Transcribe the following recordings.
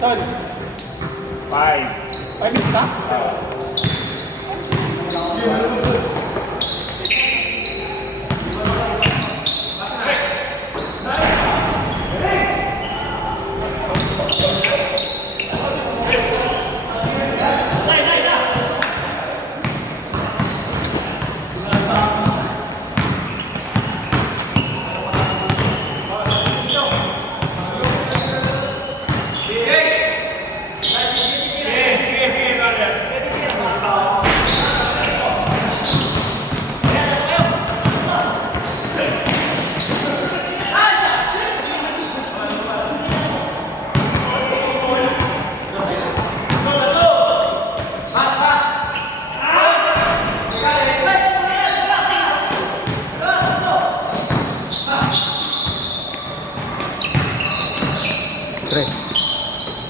Tol. 5. 5 minutes ka?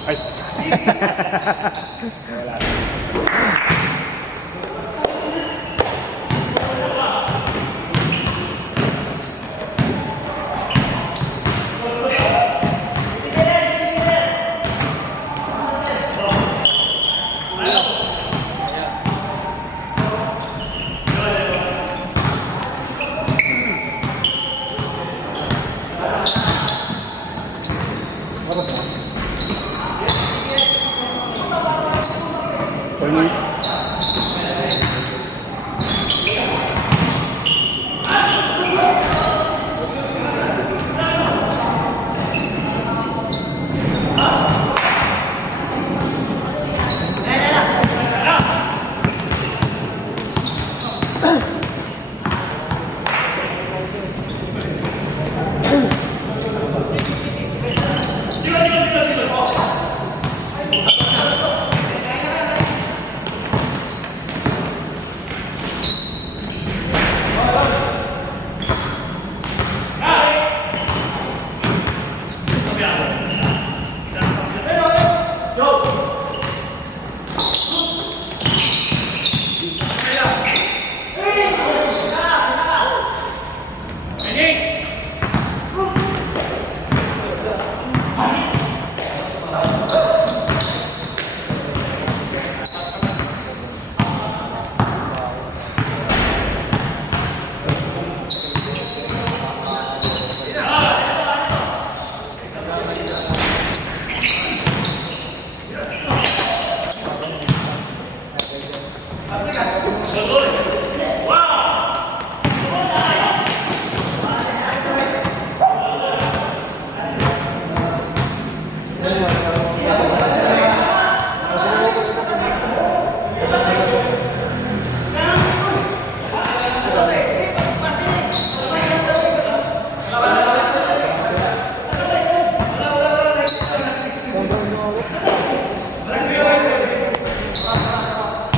Ay.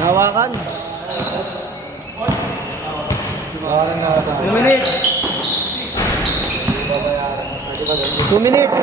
Hawakan. 2 minutes. 2 minutes.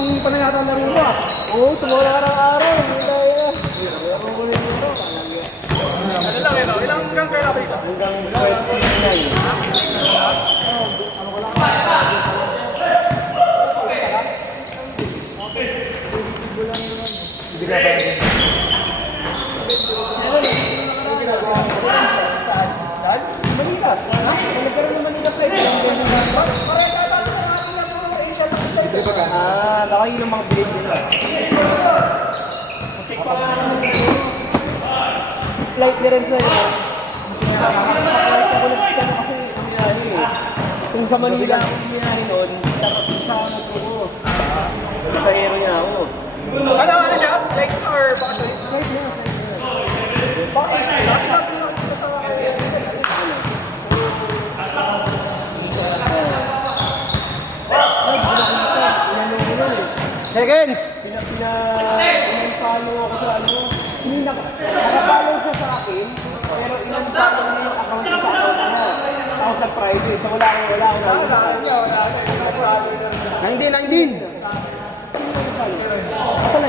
Hindi pa na yata laro mo ah. Oo, tumula ka ng araw. Hindi kaya. Ano lang yun? Ilang hanggang kayo na dito? Hanggang 29. Hindi ka ba? Manila. Nagkaroon ng Manila play. Baka yun ang mga bilhin nila. Flight na rin sa'yo. Flight ako nagkita kasi umiyahin eh. Kung sa Manila ako umiyahin noon, dapat sa ako nagtuko. Sa aero niya ako. Ano siya? Flight or bakit? Flight na. Bakit siya? seconds. Pinag-follow ako sa ano. Hindi nakapollow siya sa akin. Pero in-unfollow niya yung account ko sa account niya. Ako sa Friday. So wala akong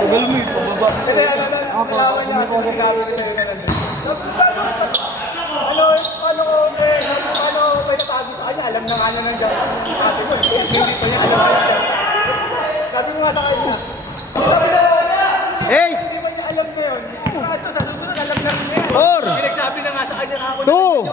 Tagal mo ito, baba. Kasi ako, hindi ko nagkakaroon sa'yo ka nandun. Paano ko may natago sa kanya? Alam na nga na nandiyan. Sabi ko, hindi pa niya alam. Sabi mo nga sa kanya. Hey! Hindi ba niya alam ngayon? Sa susunod, alam na rin niya. 4, Pinagsabi na nga sa kanya ako. 2,